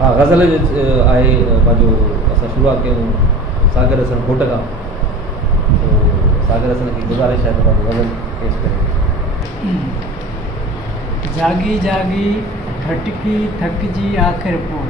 हाँ गज़ल आहे पंहिंजो असां शुरूआत कयूं सागर हसन घोट खां, तो सागर हसन की गुज़ारिश है तो पंहिंजो गज़ल पेश करें। जागी जागी भटकी थकजी आख़िर पोइ,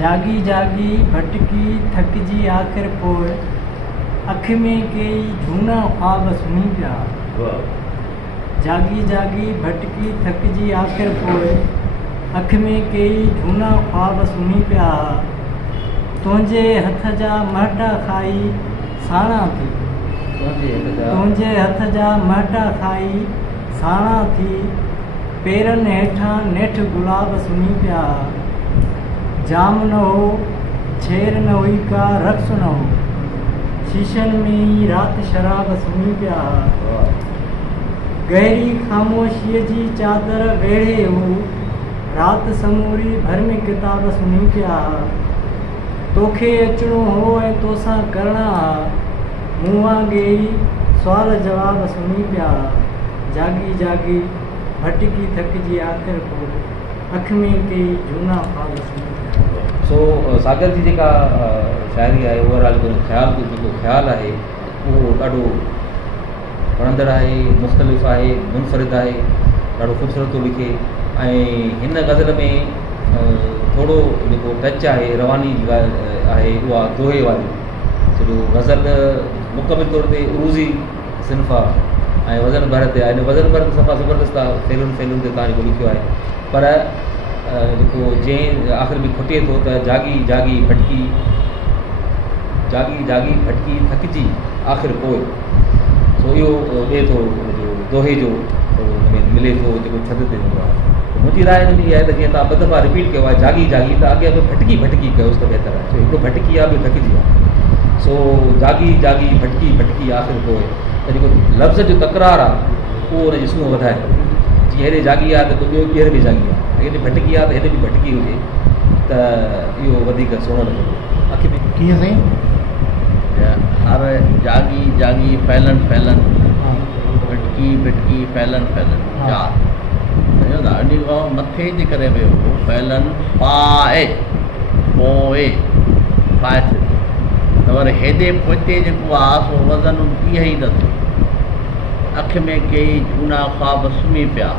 जागी जागी भटकी थकजी आख़िर पोइ, अख में कई झूना ख्वाब सुनी पिया। जागी जागी भटकी थकजी आख़िर पोइ, अख में कई झूना ख्वाब सुनी पिया। तुंहिंजे हथ जा महटा खाई साणा थी, तुंहिंजे हथ जा महटा खाई साणा थी, पेरनि हेठां नेठ गुलाब सुनी पिया। जाम न हो छेर न हुई का रक़्स न हो, शीशनि में ई राति शराब सुनी पिया। गहरी ख़ामोशीअ जी चादर वेढ़े हू, राति समूरी भर में किताब सुनी पिया। तोखे अचिणो हो ऐं तोसां करणा हा, मूं वांगुरु सुवाल जवाब सुनी पिया। जागी जागी भटकी थकजी आख़िर पोइ, अख में कई झूना ख्वाब सुनी पिया। सो सागर जी जेका शाइरी आहे ओवरऑल जेको ख़्यालु आहे उहो ॾाढो वणंदड़ आहे, मुख़्तलिफ़ आहे, मुनफ़रिद आहे, ॾाढो ख़ूबसूरत थो लिखे। ऐं हिन गज़ल में थोरो जेको टच आहे रवानी जी आहे उहा दोहे वारी, छो गज़ल मुकमिल तौर ते उरूज़ी सिन्फ़ आहे ऐं वज़न भर ते आहे। हिन वज़न भर सफ़ा ज़बरदस्त आहे, फेलुनि फेलुनि ते तव्हां जेको लिखियो आहे, पर जेको जंहिं आख़िर में खुटे थो त जागी जागी भटकी, जागी जागी भटकी थकिजी आख़िर पोइ, सो इहो ॾिए थो जो दोहे जो मिले थो जेको छद ते हूंदो आहे। मुंहिंजी राय हिन में इहा आहे त जीअं तव्हां ॿ दफ़ा रिपीट कयो आहे जागी जागी, त अॻे में भटकी भटकी कयोसि त बहितर आहे, छो हिकिड़ो भटकी आहे ॿियो थकिजी आहे। सो जागी जागी भटकी भटकी आख़िर पोइ, त जेको लफ़्ज़ जो तकरार आहे उहो हुनजी सूंहं वधाए थो। जीअं हेॾे जागी आहे त ॿियो ॿीहर बि जागी आहे, हेॾे भटकी आहे त हेॾे बि भटकी हुजे त इहो वधीक सुहिणो लॻंदो। अखि में कीअं साईं? हर जागी जागी फैलन फैलन, भटकी भटकी फैलन फैलन, चार सम्झो था। अॼु खां मथे जे करे वियो फैलन पाए पोइ पाए त वरी हेॾे पोइते जेको आहे सो वज़न बीहे ई नथो। अख में कई झूना ख्वाब सुम्ही पिया।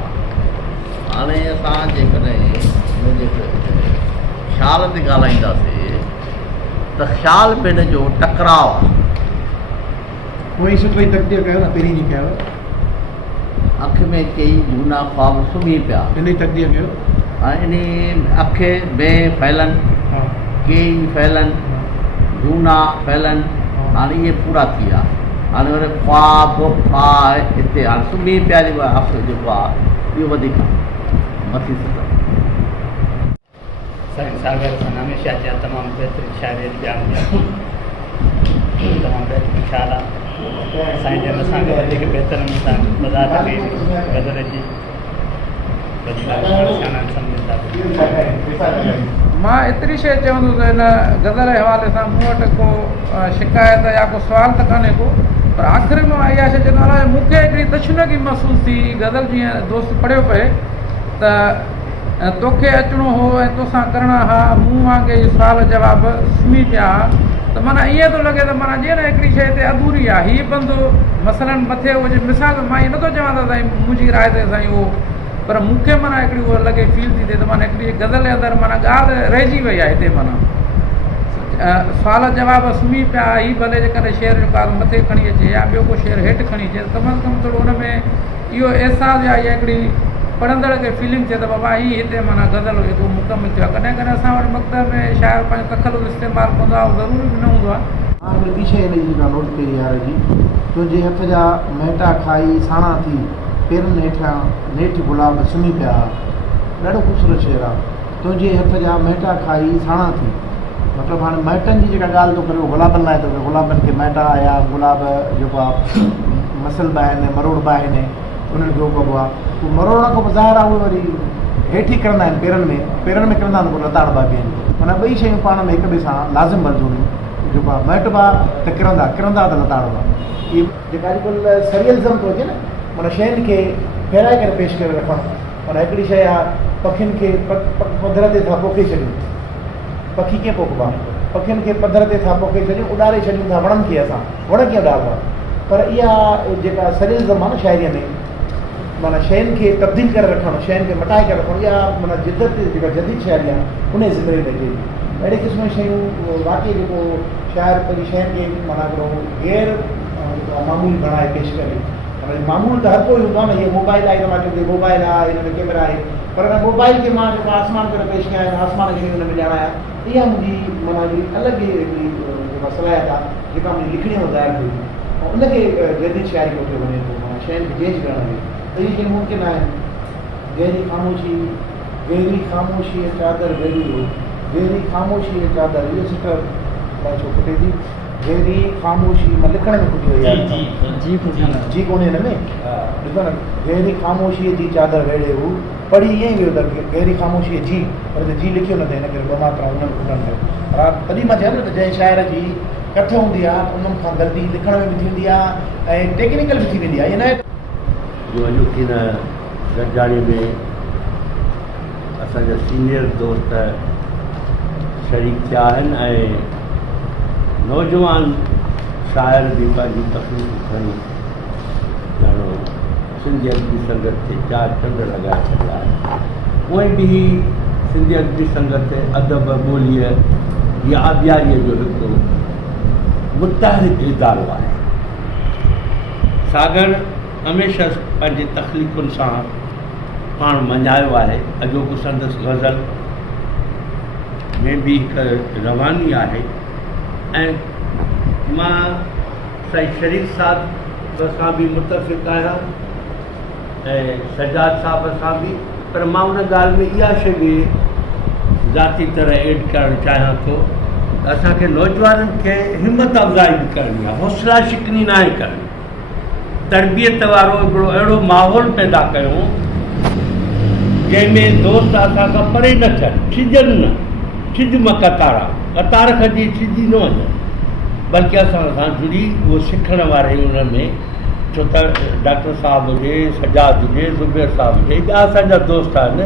हाणे असां जेकॾहिं हिनजे ख़्याल ते ॻाल्हाईंदासीं त ख़्याल ॿिनि जो टकराव आहे। उहो ई सुठो ई तकदीर कयो न, पहिरीं जी कयो। अख में कई झूना ख्वाब सुम्ही पिया, इन जी तकदीर कयो। ऐं इन अख में फैलन कई फैलन झूना फैलन, हाणे इहे पूरा थी विया। हाणे वरी ख्वाब पाए हिते हाणे सुम्ही पिया जेको आहे अख जेको आहे इहो वधीक मथी सघंदो। साईं सागर हसन हमेशह जा तमामु बहितरीनु शाइरी ॼाण ॾिया, तमामु बहितरीनु ख़्यालु आहे। साईं जन असांखे वधीक बहितर सां वज़ाहत कई गज़ल जी, मां एतिरी शइ चवंदुसि हिन गज़ल जे हवाले सां, मूं वटि को शिकायत या को सुवाल त कान्हे को, पर आख़िर में मां इहा शइ चवंदो आहियां मूंखे हिकिड़ी तशनगी महसूसु थी गज़ल जीअं दोस्त पढ़ियो पए त तोखे अचिणो हो ऐं तोसां करणा हा, मूं वांगुरु सुवाल जवाब सुम्ही पिया। त माना ईअं थो लॻे त माना जीअं न हिकिड़ी शइ ते अधूरी आहे, हीअ बंदो मसइलनि मथे हुजे। मिसाल मां ईअं नथो चवां त साईं मुंहिंजी राय ते साईं उहो, पर मूंखे माना हिकिड़ी उहा लॻे फील थी थिए त माना हिकिड़ी गज़ल जे अंदरि माना ॻाल्हि रहिजी वई आहे हिते। माना सुवाल जवाब सुम्ही पिया, ही भले जेकॾहिं शेर जो काल मथे खणी अचे या ॿियो को शेर हेठि खणी अचे, कम अज़ कम थोरो हुन में इहो अहसासु या इहा हिकिड़ी पढ़ंदड़ खे फीलिंग थिए त बाबा ही हिते माना गज़ल जेको मुकमिल थियो आहे। कॾहिं कॾहिं असां वटि मक़सद में शाइर पंहिंजो तख़लुफ़ इस्तेमालु कंदो आहे, ज़रूरी बि न हूंदो आहे। हाणे ॿी शइ हिन जी नोट कई यार जी, तुंहिंजे हथ जा महटा खाई साणा थी, पेरनि हेठां नेठ गुलाब सुम्ही पिया। ॾाढो ख़ूबसूरत शेर आहे। तुंहिंजे हथ जा महटा खाई साणा थी, मतिलबु हाणे महटनि जी जेका ॻाल्हि थो करे उहो गुलाबनि लाइ थो करे। गुलाबनि खे महटा या गुलाब जेको आहे मसलबा आहिनि, मरोड़बा आहिनि, उन्हनि खे उहो कबो आहे। उहो मरोड़ण खां पोइ ज़ाहिर आहे उहे वरी हेठि किरंदा आहिनि, पेरनि में किरंदा आहिनि, पोइ लताड़बा बि आहिनि। माना ॿई शयूं पाण में हिक ॿिए सां लाज़िम मलज़ूम जेको आहे महटबा त किरंदा त लताड़बा। इहे जेका अॼुकल्ह सरियलिज़म थो अचे न, माना शयुनि खे फेराए करे पेश करे रखणु, माना हिकिड़ी शइ आहे पखियुनि खे पधर ते था पोखे छॾियूं, पखी कीअं पोखिबा, पखियुनि खे पधर ते था पोखे छॾियूं, उॾारे छॾियूं था वणनि खे, असां वण कीअं उॾारिबा। पर इहा जेका सरीज़म आहे न शाइरीअ में, माना शयुनि खे तब्दील करे रखणु, शयुनि खे मटाए करे रखणु, इहा माना जिदत जेका जदीद शाइरी आहे उन ज़िंदगी में अचे। अहिड़े क़िस्म जी शयूं वाक़ई जेको शाइर पंहिंजी शयुनि खे माना हिकिड़ो गैर मामूली बणाए पेश करे। मामूल त हर कोई हूंदो आहे न, हीअ मोबाइल आहे त मां चयो मोबाइल आहे, हिन में कैमरा आहे, पर हिन मोबाइल खे मां जेको आसमान करे पेश कयां, आसमान जी शयूं हुन में ॼाणायां, इहा मुंहिंजी माना हिकिड़ी अलॻि ई हिकिड़ी जेका सलाहियत आहे जेका मुंहिंजी लिखणी में ज़ाहिर थी, ऐं उनखे जदीद शाइरी कोठे वञे थो, माना शयुनि खे जेज करण में त इहे शयूं मुमकिन आहिनि। गहरी ख़ामोशी चादर वेड़ी हो, गहरी ख़ामोशी चादर, इहो सिट छो खुटे थी, गहरी ख़ामोशी मां लिखण में खुटी वई जी कोन्हे हिन में, ॾिसो न, गहरी ख़ामोशीअ जी चादर वेड़े हू, पढ़ी ईअं ई वियो त गहरी ख़ामोशीअ जी, पर जी लिखियो न थिए, हिन करे ॿ मात्रा उन्हनि खुटनि पियो। पर तॾहिं मां चयो न त जंहिं शाइर जी कथ हूंदी आहे उन्हनि खां ग़लती लिखण में बि थींदी आहे ऐं टेक्निकल बि थी वेंदी आहे। ईअं न जो अॼोकी न गॾिजाणी में असांजा सीनियर दोस्त शरीक थिया आहिनि ऐं नौजवान शाइर बि पंहिंजी तकलीफ़ खणी ॼाणो सिंधी अदबी संगत ते 4 चंड लॻाए छॾिया आहिनि। उहे बि सिंधी अदबी संगत अदब ॿोलीअ या आबियारीअ जो हिकिड़ो मुतहरिक इदारो आहे। सागर हमेशह पंहिंजी तकलीफ़ुनि सां पाण मञायो आहे। अॼोको संदसि ग़ज़ल में बि हिकु रवानी आहे ऐं मां साईं शरीफ़ साहिब सां बि मुतफ़िक़ आहियां ऐं सजाद साहिब सां बि, पर मां उन ॻाल्हि में इहा शइ बि ज़ाती तरह एड करणु चाहियां थो त असांखे नौजवाननि खे हिमत अफ़ज़ाई बि करणी आहे, हौसला शिकनी न आहे करणी, तरबियत वारो हिकिड़ो अहिड़ो माहौल पैदा कयूं जंहिंमें दोस्त असांखां परे न थियनि, छिजनि न, छिज मां कतार खजी छिजी न वञनि, बल्कि असां सां जुड़ी उहो सिखण वारे उन में, छो त डॉक्टर साहिबु हुजे, सजाद हुजे, ज़ुबैर साहिबु हुजे, ॿिया असांजा दोस्त आहिनि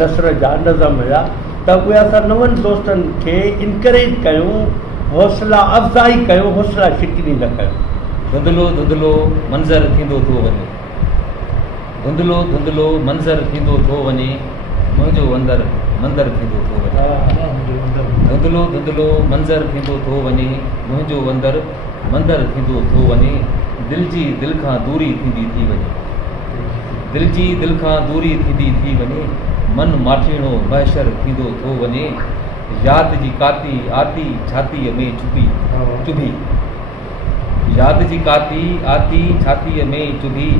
नसर जा, नज़म जा, त उहे असां नवनि दोस्तनि खे इनकरेज कयूं, हौसला अफ़ज़ाई कयूं, हौसला शिकनी न कयूं। धुंधलो धुंधलो मंज़र थींदो थो वञे, धुंधलो धुंधलो मंज़र थींदो थो वञे, मुंहिंजो अंदरि मंदर थींदो थो वञे, धुंधलो धुंधलो मंज़र थींदो थो वञे, मुंहिंजो अंदरि मंदर थींदो थो वञे, दिलि जी दिलि खां दूरी थींदी थी वञे, दिलि जी दिलि खां दूरी थींदी थी वञे, मन माठीणो महशर थींदो थो वञे, यादि जी काती आती छातीअ में चुभी, यादि जी काती आती छातीअ में चुभी,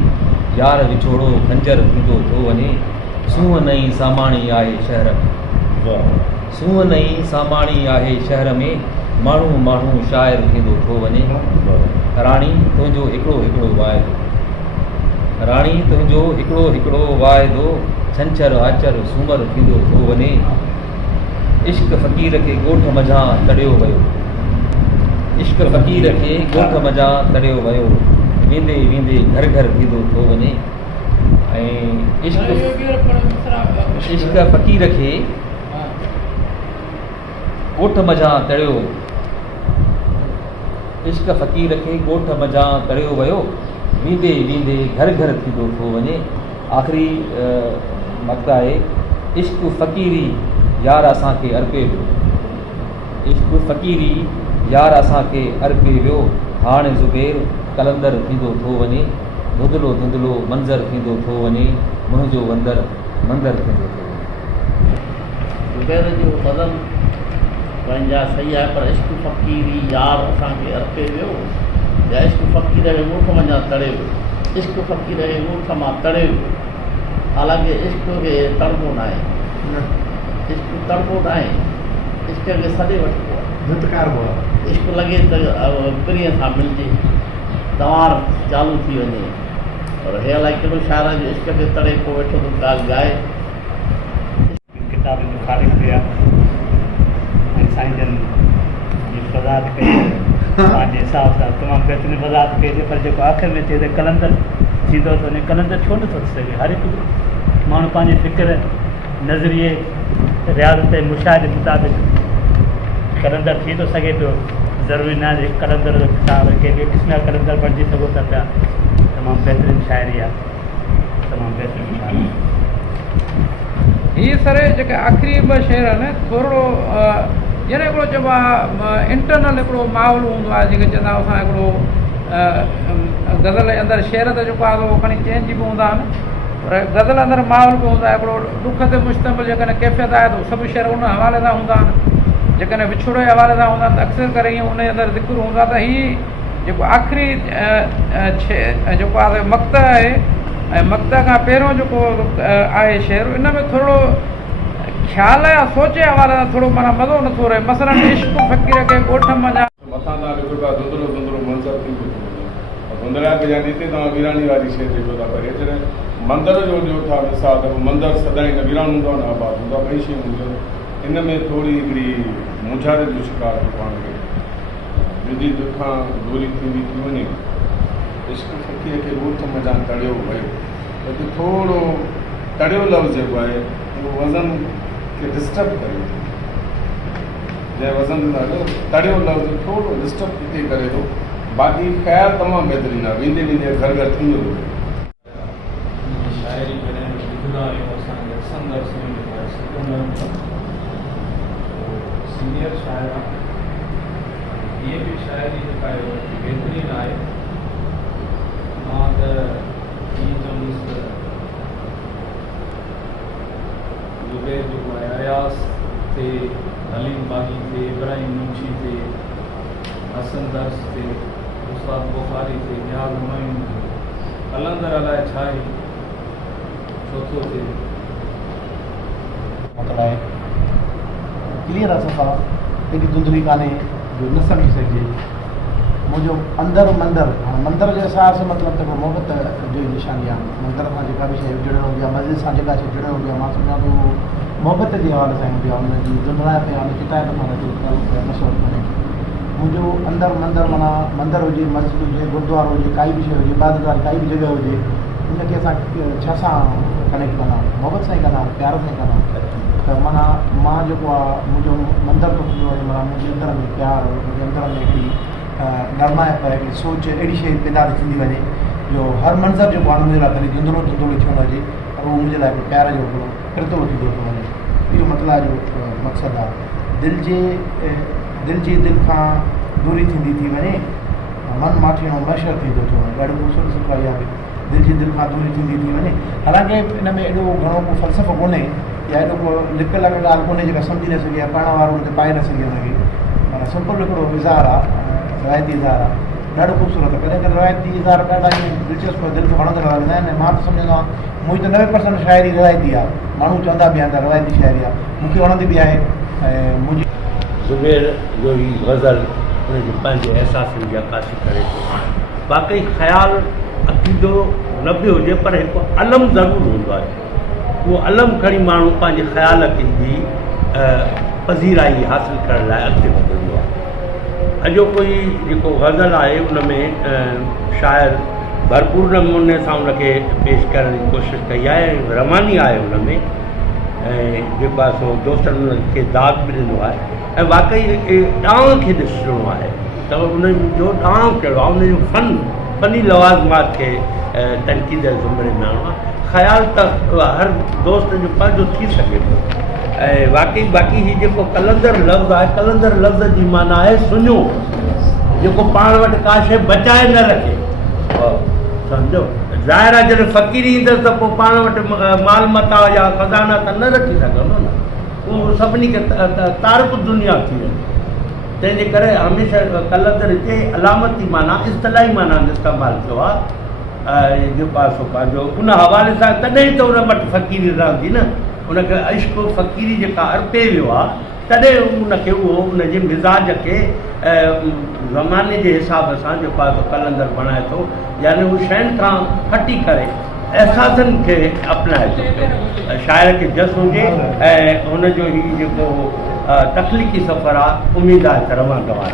यार विछोड़ो खंजर थींदो थो वञे, सूंहं नई सामाणी आहे शहर में, सूंहं नई सामाणी आहे शहर में, माण्हू माण्हू शाइर थींदो थो वञे, राणी तुंहिंजो हिकिड़ो हिकिड़ो वाइदो, राणी तुंहिंजो हिकिड़ो हिकिड़ो वाइदो, छंछर आचर सूमर थींदो थो वञे, इश्क फ़क़ीर खे ॻोठ मझां तड़ियो वियो, इश्क फ़क़ीर खे ॻोठ मझां तड़ियो वियो, वेंदे वेंदे घर घर थींदो थो वञे, ऐं इश्क फ़क़ीर खे ॻोठ मझां तड़ियो, इश्क फ़क़ीर खे ॻोठ मझां तड़ियो वियो, वेंदे वेंदे घर घर थींदो थो वञे। आख़िरी मक़्ता आहे, इश्क फ़क़ीरी यार असांखे अर्पे वियो, इश्क फ़क़ीरी यार असांखे अर्पे वियो, हाणे ज़ुबैर कलंदर थींदो थो वञे, धुंधलो धुंधलो मंज़र थींदो थो वञे, मुंहिंजो अंदरि मंदर थींदो थो वञे। ज़ुबैर जो ग़ज़ल पंहिंजा सही आहे, पर इश्क फ़क़ीरी यार असांखे अर्पे वियो, या इश्क फ़क़ीर खे ॻोठ मञा तड़े वियो, इश्क फ़क़ीर खे ॻोठ मां तड़े वियो, हालांकि इश्क खे तड़पो न आहे, इश्क तड़पो न आहे, इश्क खे सॾे वठिबो आहे, इश्क लॻे त प्रिय सां मिलिजे, तवार चालू थी वञे, पर हे अलाए कहिड़ो शाइर जो इश्क खे तड़े पोइ वेठो थो ॻाल्हि ॻाए। किताब में ख़ालिद कया ऐं साईं जन जी वज़ाहत कई पंहिंजे हिसाब सां तमामु बहितरीनु वज़ाहत कई, पर जेको आख़िर में थिए त कलंदर थींदो थो वञे, कलंदर छो नथो थी सघे, हर हिकु माण्हू पंहिंजी फ़िक्र नज़रिए रियाज़त मुशाहिदे मुताबिक़ कलंदर थी थो सघे पियो। ज़रूरी न आहे कलंदर कंहिं ॿिए क़िस्म जा कलंदर बणिजी सघो था पिया। तमामु बहितरीनु शाइरी आहे, तमामु बहितरीनु शाइरी। हीअ सर जेके आख़िरी ॿ शेर आहिनि थोरो ॼण हिकिड़ो चइबो आहे इंटरनल हिकिड़ो माहौल हूंदो आहे जेके चवंदा असां हिकिड़ो गज़ल जे अंदरि शेर त जेको आहे उहो खणी चेंज बि हूंदा आहिनि, पर गज़ल अंदरि माहौल बि हूंदो आहे हिकिड़ो ॾुख ते मुश्तमिल जेकॾहिं कैफ़ियत आहे त सभु शेर उन हवाले सां हूंदा आहिनि। जेकॾहिं विछोड़े हवाले सां हूंदा त अक्सर करे ईअं उनजे अंदरि ज़िक्र हूंदा। त हीअ जेको आख़िरी जेको आहे मक़्त आहे ऐं मक़्त खां पहिरियों जेको आहे शेर इन में थोरो ख़्याल या सोच जे हवाले सां थोरो माना मज़ो नथो रहे। मसइलन इश्क फ़क़ीर खे ॻोठ मञा मथां तव्हां ॾिसो पिया धुंधलो धुंधलो मंज़र थी पियो धुंधला ते या हिते तव्हां वीरानी वारी शइ जेको था करे जॾहिं मंदर जो ॾियो था मिसाल त मंदरु सदाईं न वीरान हूंदो आहे न आबाद हूंदो आहे, ॿई शयूं हूंदियूं आहिनि। इन में थोरी हिकिड़ी मुंझारे जो शिकार थियो पाण खे विधि दुखां दूरी थी वञे। इश्क फ़क़ीर खे ॻोठ मञा तड़ियो वियो त थोरो तड़ियो लफ़्ज़ जेको आहे उहो वज़न खे डिस्टर्ब करे जंहिं वज़न तड़ियो लफ़्ज़ थोरो डिस्टर्ब थी करे थो। बाक़ी ख़्यालु तमामु बहितरीनु आहे, वेंदे वेंदे घर घर थींदो शाइरी कॾहिं लिखंदा आहियूं असांखे संदर्भ सीनियर शाइर आहे। इहे बि शाइरी जेका आहे बहितरीनु आहे। मां त ईअं चवंदुसि त ज़ुबैर जेको आहे अयास थे, हलीम बागी थे, इब्राहिम मुंशी थे, हसन दर्स थे, उस्ताद बुखारी थे, नियाज़ हुमायूं थे, कलंदर अलाए छा आहे छो थो थिए। मतिलबु आहे क्लियर आहे सफ़ा एॾी धुंधली कान्हे जो न सम्झी सघिजे। मुंहिंजो अंदरि मंदर जे हिसाब सां मतिलबु त मोहबत जो निशानी आहे। मंदर सां जेका बि शइ जुड़ियल हूंदी आहे, मस्जिद सां जेका शइ जुड़ियल हूंदी आहे, मां सम्झां थो मोहबत जे हवाले सां हूंदी आहे। हुनजी धुंधला ते किताब सां मशहूरु कोन्हे। मुंहिंजो अंदरि माना मंदरु हुजे, मस्जिद हुजे, गुरुद्वारो हुजे, काई बि शइ हुजे, इबादतगाह काई बि जॻह हुजे, उनखे असां छा सां कनेक्ट कंदा आहियूं? मोहबत सां ई कंदा आहियूं, प्यार सां ई कंदा आहियूं। त माना मां जेको आहे मुंहिंजो मंदरु थो थींदो वञे, माना मुंहिंजे अंदर में प्यार, मुंहिंजे अंदर में हिकिड़ी नरमाइप, हिकिड़ी सोच, अहिड़ी शइ पैदा थींदी वञे जो हर मंज़र जेको आहे मुंहिंजे लाइ भली धुंधलो थियणो हुजे पर उहो मुंहिंजे लाइ प्यार जो हिकिड़ो किरतलो थींदो थो वञे। इहो मतिलबु जो मक़सदु आहे। दिलि खां दूरी थींदी थी वञे, मन माठीणो मशर थींदो थो वञे। ॾाढो ख़ूबसूरत सिखलाई आहे दिलि खां दूरी थींदी थी वञे। हालांकि इन में एॾो घणो को फ़लसफ़ो कोन्हे या एॾो को लिकियल ॻाल्हि कोन्हे जेका सम्झी न सघे या पाइण वारो हुन ते पाए न सघे। हुनखे माना सिंपल हिकिड़ो इज़हार आहे, रवायती इज़हार आहे, ॾाढो ख़ूबसूरत आहे। कॾहिं कॾहिं रवायती इज़हार ॾाढा ईअं दिलचस्प दिलि खे वणंदड़ लॻंदा आहिनि। मां त सम्झंदो आहियां मुंहिंजी त 90% शाइरी रवायती आहे। माण्हू चवंदा बि आहिनि त रवायती शाइरी आहे, मूंखे वणंदी बि आहे। ऐं मुंहिंजी ज़ुबैर जो ही गज़ल उनजे पंहिंजे अहसासनि जी अकासी करे थो। वाक़ई ख़्यालु अक़ीदो न बि हुजे पर हिकु अलम ज़रूरु हूंदो आहे। उहो अलम खणी माण्हू पंहिंजे ख़्याल जी पज़ीराई हासिलु करण लाइ अॻिते वधंदो आहे। अॼोको ई जेको गज़ल आहे उन में शाइर भरपूर नमूने सां उनखे पेश करण जी कोशिशि कई आहे, रवानी आहे उन में, ऐं जेको आहे सो दोस्तनि उनखे दाग़ बि ॾिनो आहे। ऐं वाक़ई ॾांव खे ॾिसणो आहे त उनजो ॾांव कहिड़ो आहे, उनजो फ़नी लवाज़मात खे तनक़ीद जे ज़ुमरे में आणो आहे। ख़्यालु त हर दोस्त जो पंहिंजो थी सघे थो। ऐं वाक़ई बाक़ी हीउ जेको कलंदर लफ़्ज़ आहे, कलंदर लफ़्ज़ जी माना आहे सुञो, जेको पाण वटि का शइ बचाए न रखे। सम्झो ज़ाहिर आहे जॾहिं फ़क़ीरी ईंदसि त पोइ पाण वटि माल मता या ख़ज़ाना त न रखी सघंदो न, उहो सभिनी खे तारक दुनिया थी वेंदी। तंहिंजे करे हमेशह कलंदर हिते अलामती माना इस्तलाही माना इस्तेमालु थियो आहे। जेको आहे सो पंहिंजो उन हवाले सां तॾहिं त उन वटि फ़क़ीरी रहंदी न, उनखे इश्क फ़क़ीरी जेका अर्पे वियो आहे तॾहिं उनखे उहो उनजे मिज़ाज खे ज़माने जे हिसाब सां जेको आहे सो कलंदर बणाए थो। यानी उहो शयुनि खां हटी करे एहसासनि खे अपनाए थो पियो। शाइर खे जस हुजे ऐं हुनजो ही जेको तख़लीक़ी सफ़र आहे उमेदु आहे त रवां गवार